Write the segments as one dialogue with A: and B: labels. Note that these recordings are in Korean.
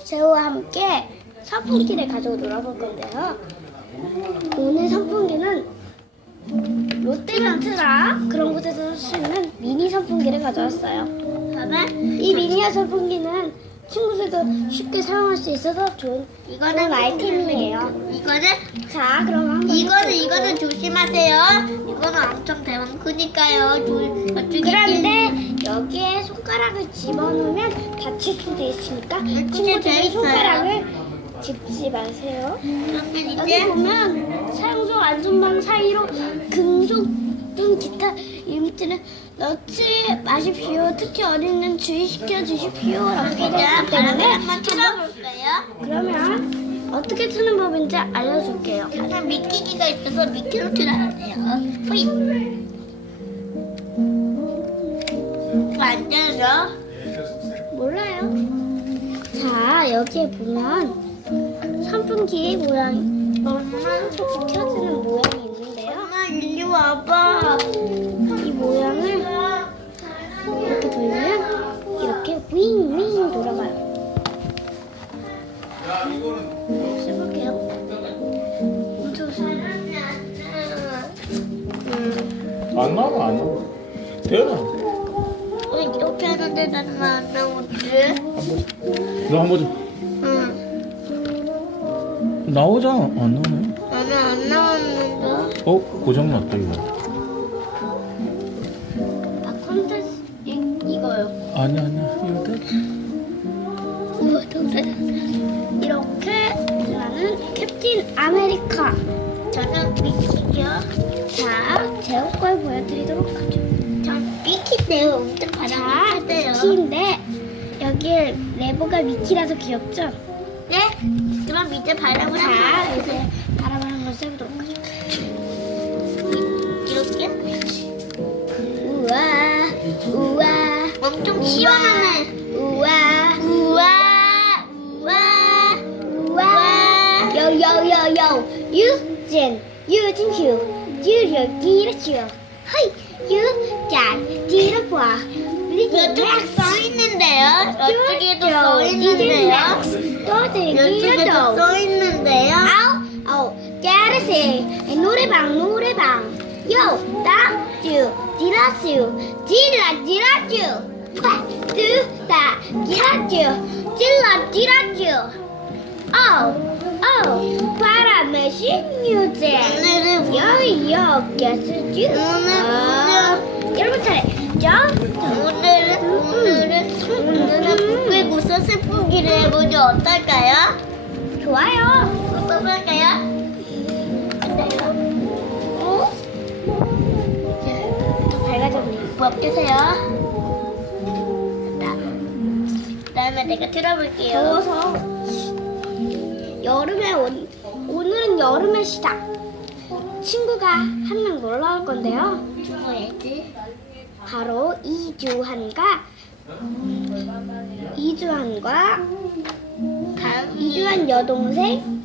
A: 재호와 함께 선풍기를 가지고 놀아볼 건데요. 오늘 선풍기는 롯데마트라 그런 곳에서 쓸 수 있는 미니 선풍기를 가져왔어요. 이 미니 선풍기는 친구들도 쉽게 사용할 수 있어서 좋은 아이템이에요. 자, 그럼 한번
B: 이거는 조심하세요. 이거는 엄청 대만 크니까요.
A: 그런데 여기에 손가락을 집어넣으면 다칠 수도 있으니까 친구들이
B: 재밌어요.
A: 손가락을 집지 마세요.
B: 그러면
A: 여기
B: 이제
A: 보면 사용소 안전망 사이로 금속 등 기타 유닛들을 넣지 마십시오. 특히 어린이는 주의시켜 주십시오. 라고 되어 있기
B: 바람을
A: 때문에
B: 한번 틀어볼까요?
A: 그러면 어떻게 트는 법인지 알려줄게요.
B: 저는 미끼기가 있어서 미끼로 틀어야 돼요. 호이. 이거 안 되죠?
A: 몰라요. 자, 여기에 보면 선풍기 모양 켜지는 모양이 있는데요.
B: 엄마 이리 와봐.
A: 이 모양을 이렇게 돌리면 이렇게 윙윙 돌아가요. 해볼게요.
C: 안 나와. 대현아,
B: 이렇게 하는데 나는 안 나오지?
C: 너 한 번 좀.
B: 응.
C: 나오잖아. 안 나오네.
B: 나는 안 나왔는데.
C: 고장났다, 이거.
A: 콘텐츠 이거요.
C: 아니야. 이거 돼?
A: 우와, 이렇게 나는 캡틴 아메리카.
B: 저는 미끼죠.
A: 자, 제 옷걸 보여드리도록 하죠.
B: 전 미끼인데요. 엄청
A: 자,
B: 바람이
A: 미키인데 여기에 레버가 미키라서 귀엽죠?
B: 네? 그럼 이제 바람을
A: 자,
B: 한번
A: 이제 바람을 한번 쐬보도록 하죠.
B: 이렇게
A: 우와,
B: 엄청 시원하네.
A: 우와,
B: 우와.
A: 요요요요, 유진 휴, 유를 길었죠. 헤이, 유잘 길어봐.
B: 이쪽에 써 있는데요. 이쪽에도 써 있는데요. 이쪽에도 써 있는데요.
A: 아우, 깨르세, 노래방. 요, 다쭈, 디라쭈, 디라쭈, 두다, 디라쭈. 바람의 신유제.
B: 오늘은
A: 여기였겠지? 여러분 차례죠?
B: 오늘은 국외고사 선풍기를 해보니 어떨까요?
A: 좋아요.
B: 써볼까요?
A: 더 밝아졌네요.
B: 뭐 주세요. 그다음에 내가 틀어볼게요.
A: 더워서 오늘은 여름의 시작. 친구가 한 명 놀러 올 건데요.
B: 누구였지?
A: 바로 이주환과 이주환 여동생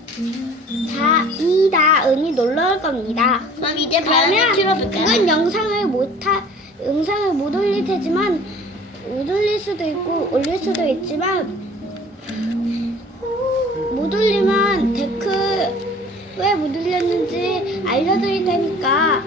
A: 이다은이 놀러 올 겁니다.
B: 그럼 이제 바람을
A: 그러면
B: 틀어볼까요?
A: 그건 영상을 못 올릴 테지만 못 올릴 수도 있고 올릴 수도 있지만 못 올리면 댓글 왜 못 올렸는지 알려드릴 테니까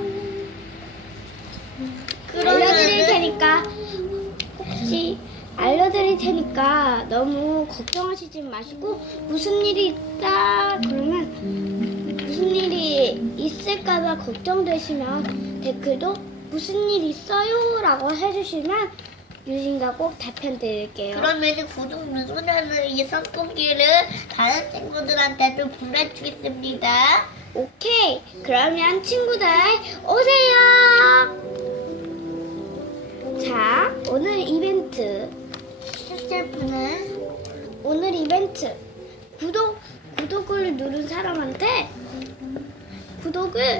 A: 혹시 알려드릴 테니까 너무 걱정하시지 마시고 무슨 일이 있다 그러면 무슨 일이 있을까봐 걱정되시면 댓글도 무슨 일 있어요? 라고 해주시면 유진이가 꼭 답변 드릴게요.
B: 그러면 구독 누르는 이 선풍기를 다른 친구들한테도 보내주겠습니다.
A: 오케이. 그러면 친구들 오세요. 자, 오늘 이벤트 구독을 누른 사람한테 구독을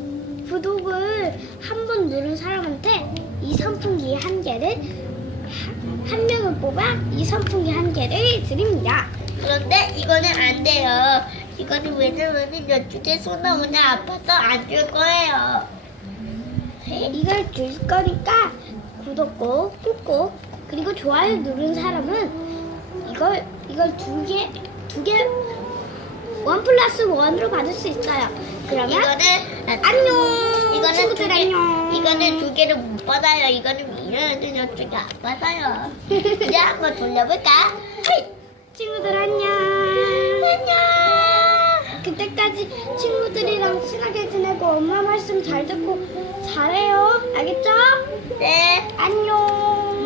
A: 한 번 누른 사람한테 이 선풍기 한 개를 한 명을 뽑아 이 선풍기 한 개를 드립니다.
B: 그런데 이거는 안 돼요. 이거는 왜냐면 여쭈제 손나 오늘 아파서 안 줄 거예요.
A: 이걸 줄 거니까 구독 꾹꾹 그리고 좋아요 누른 사람은 이걸 이걸 두 개, 원 플러스 원으로 받을 수 있어요. 그러면 안녕.
B: 이거는
A: 친구들 안녕.
B: 이거는 두 개를 못 받아요. 이거는 이거는 저쪽에 안 받아요. 이제 한번 돌려볼까?
A: 친구들 안녕.
B: 안녕.
A: 그때까지 친구들이랑 친하게 지내고 엄마 말씀 잘 듣고 잘해요. 알겠죠?
B: 네.
A: 안녕.